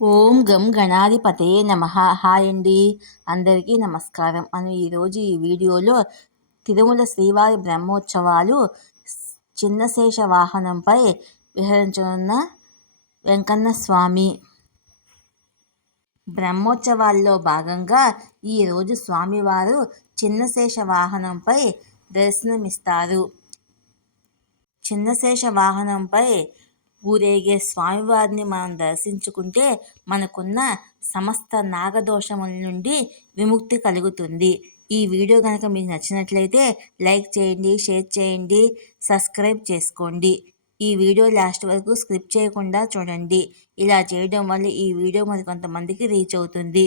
ఓం గం గణాధిపతయే నమః. హాయ్ అండి, అందరికీ నమస్కారం. మనం ఈరోజు ఈ వీడియోలో తిరుమల శ్రీవారి బ్రహ్మోత్సవాలు చిన్నశేష వాహనంపై విహరించనున్న వెంకన్న స్వామి బ్రహ్మోత్సవాల్లో భాగంగా ఈరోజు స్వామివారు చిన్నశేష వాహనంపై దర్శనమిస్తారు. చిన్నశేష వాహనంపై ఊరేగే స్వామివారిని మనం దర్శించుకుంటే మనకున్న సమస్త నాగదోషముల నుండి విముక్తి కలుగుతుంది. ఈ వీడియో కనుక మీకు నచ్చినట్లయితే లైక్ చేయండి, షేర్ చేయండి, సబ్స్క్రైబ్ చేసుకోండి. ఈ వీడియో లాస్ట్ వరకు స్కిప్ చేయకుండా చూడండి. ఇలా చేయడం వల్ల ఈ వీడియో మరికొంతమందికి రీచ్ అవుతుంది.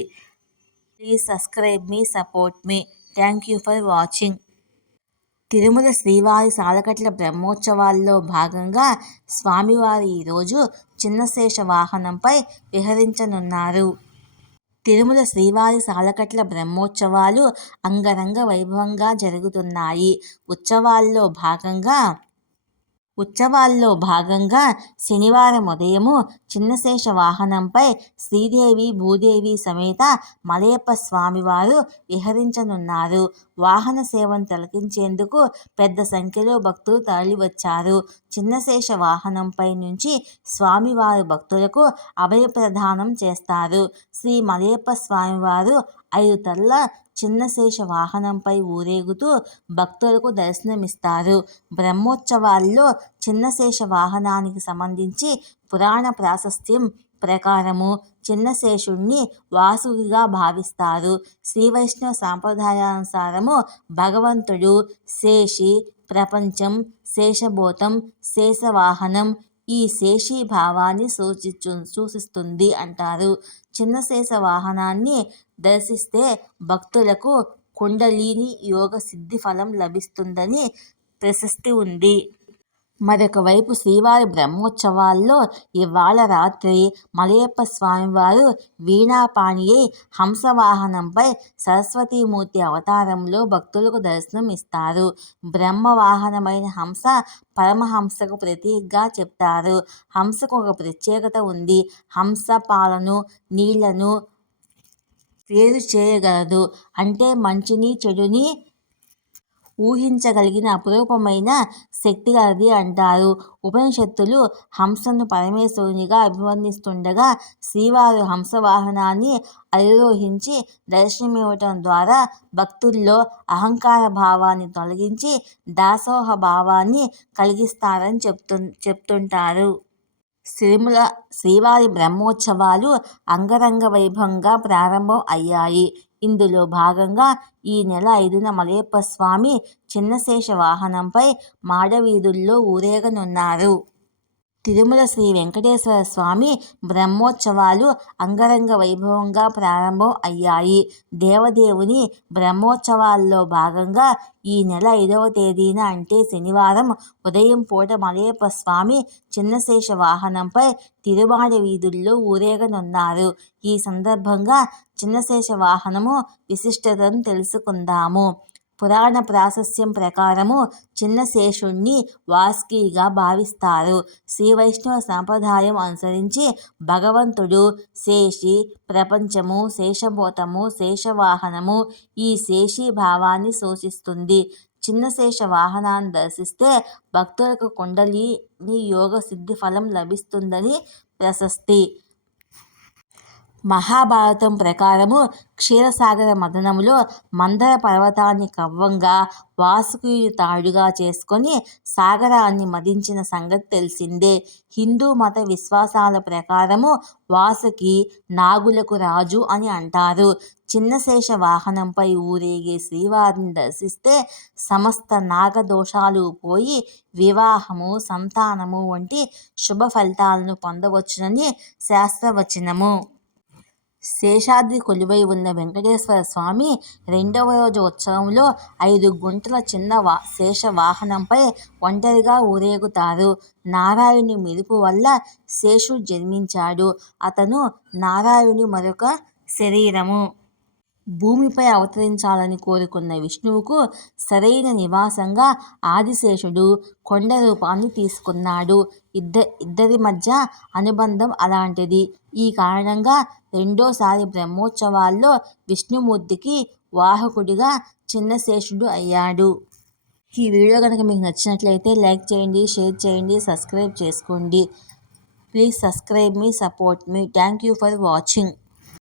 Please subscribe me, support me. Thank you for watching. Tirumala శ్రీవారి సాలకట్ల బ్రహ్మోత్సవాల్లో భాగంగా స్వామివారు ఈరోజు చిన్నశేష వాహనంపై విహరించనున్నారు. తిరుమల శ్రీవారి సాలకట్ల బ్రహ్మోత్సవాలు అంగరంగ వైభవంగా జరుగుతున్నాయి. ఉత్సవాల్లో భాగంగా శనివారం ఉదయము చిన్నశేష వాహనంపై శ్రీదేవి భూదేవి సమేత మలయప్ప స్వామివారు విహరించనున్నారు. వాహన సేవను తిలకించేందుకు పెద్ద సంఖ్యలో భక్తులు తరలివచ్చారు. చిన్నశేష వాహనంపై నుంచి స్వామివారు భక్తులకు అభయ ప్రదానం చేస్తారు. శ్రీ మలయప్ప స్వామివారు 5 తలల చిన్నశేష వాహనంపై ఊరేగుతూ భక్తులకు దర్శనమిస్తారు. బ్రహ్మోత్సవాల్లో చిన్నశేష వాహనానికి సంబంధించి పురాణ ప్రాశస్త్యం ప్రకారము చిన్నశేషుణ్ణి వాసుకిగా భావిస్తారు. శ్రీవైష్ణవ సాంప్రదాయానుసారము భగవంతుడు శేషి, ప్రపంచం, శేషభూతం, శేషవాహనం ఈ శేషీ భావాన్ని సూచిస్తుంది అంటారు. చిన్నశేష వాహనాన్ని దర్శిస్తే భక్తులకు కుండలిని యోగ సిద్ధి ఫలం లభిస్తుందని ప్రశస్తి ఉంది. మరొక వైపు శ్రీవారి బ్రహ్మోత్సవాల్లో ఇవాళ రాత్రి మలయప్ప స్వామివారు వీణాపాణియై హంసవాహనంపై సరస్వతీమూర్తి అవతారంలో భక్తులకు దర్శనం ఇస్తారు. బ్రహ్మవాహనమైన హంస పరమహంసకు ప్రతీకగా చెప్తారు. హంసకు ఒక ప్రత్యేకత ఉంది. హంస పాలను, నీళ్లను వేరు చేయగలదు. అంటే మంచిని చెడుని ఊహించగలిగిన అపురూపమైన శక్తి గలది అంటారు. ఉపనిషత్తులు హంసను పరమేశ్వరునిగా అభివర్ణిస్తుండగా శ్రీవారు హంసవాహనాన్ని అధిరోహించి దర్శనమివ్వటం ద్వారా భక్తుల్లో అహంకార భావాన్ని తొలగించి దాసోహ భావాన్ని కలిగిస్తారని చెప్తుంటారు. శ్రీవారి బ్రహ్మోత్సవాలు అంగరంగ వైభవంగా ప్రారంభం అయ్యాయి. ఇందులో భాగంగా ఈ నెల 5న మలయప్ప స్వామి చిన్నశేష వాహనంపై మాడవీధుల్లో ఊరేగనున్నారు. తిరుమల శ్రీ వెంకటేశ్వర స్వామి బ్రహ్మోత్సవాలు అంగరంగ వైభవంగా ప్రారంభం అయ్యాయి. దేవదేవుని బ్రహ్మోత్సవాల్లో భాగంగా ఈ నెల 5వ తేదీన అంటే శనివారం ఉదయం పూట మలయప్ప స్వామి చిన్నశేష వాహనంపై తిరుమాడ వీధుల్లో ఊరేగనున్నారు. ఈ సందర్భంగా చిన్నశేష వాహనము విశిష్టతను తెలుసుకుందాము. పురాణ ప్రాశస్త్యం ప్రకారము చిన్నశేషుణ్ణి వాసుకిగా భావిస్తారు. శ్రీవైష్ణవ సాంప్రదాయం అనుసరించి భగవంతుడు శేషి, ప్రపంచము, శేషభూతము, శేషవాహనము ఈ శేషీ భావాన్ని సూచిస్తుంది. చిన్నశేష వాహనాన్ని దర్శిస్తే భక్తులకు కుండలిని యోగ సిద్ధి ఫలం లభిస్తుందని ప్రశస్తి. మహాభారతం ప్రకారము క్షీరసాగర మథనములో మందర పర్వతాన్ని కవ్వంగా, వాసుకిని తాడుగా చేసుకొని సాగరాన్ని మదించిన సంగతి తెలిసిందే. హిందూ మత విశ్వాసాల ప్రకారము వాసుకి నాగులకు రాజు అని అంటారు. చిన్నశేష వాహనంపై ఊరేగే శ్రీవారిని దర్శిస్తే సమస్త నాగదోషాలు పోయి వివాహము, సంతానము వంటి శుభ ఫలితాలను పొందవచ్చునని శాస్త్రవచనము. శేషాద్రి కొలువై ఉన్న వెంకటేశ్వర స్వామి 2వ రోజు ఉత్సవంలో 5 గుంటల చిన్న శేష వాహనంపై ఒంటరిగా ఊరేగుతారు. నారాయణుని మెరుపు వల్ల శేషుడు జన్మించాడు. అతను నారాయణుని మరొక శరీరము. భూమిపై అవతరించాలని కోరుకున్న విష్ణువుకు సరైన నివాసంగా ఆదిశేషుడు కొండ రూపాన్ని తీసుకున్నాడు. ఇద్దరి మధ్య అనుబంధం అలాంటిది. ఈ కారణంగా రెండోసారి బ్రహ్మోత్సవాల్లో విష్ణుమూర్తికి వాహకుడిగా చిన్నశేషుడు అయ్యాడు. ఈ వీడియో కనుక మీకు నచ్చినట్లయితే లైక్ చేయండి, షేర్ చేయండి, సబ్స్క్రైబ్ చేసుకోండి. Please subscribe me, support me. Thank you for watching.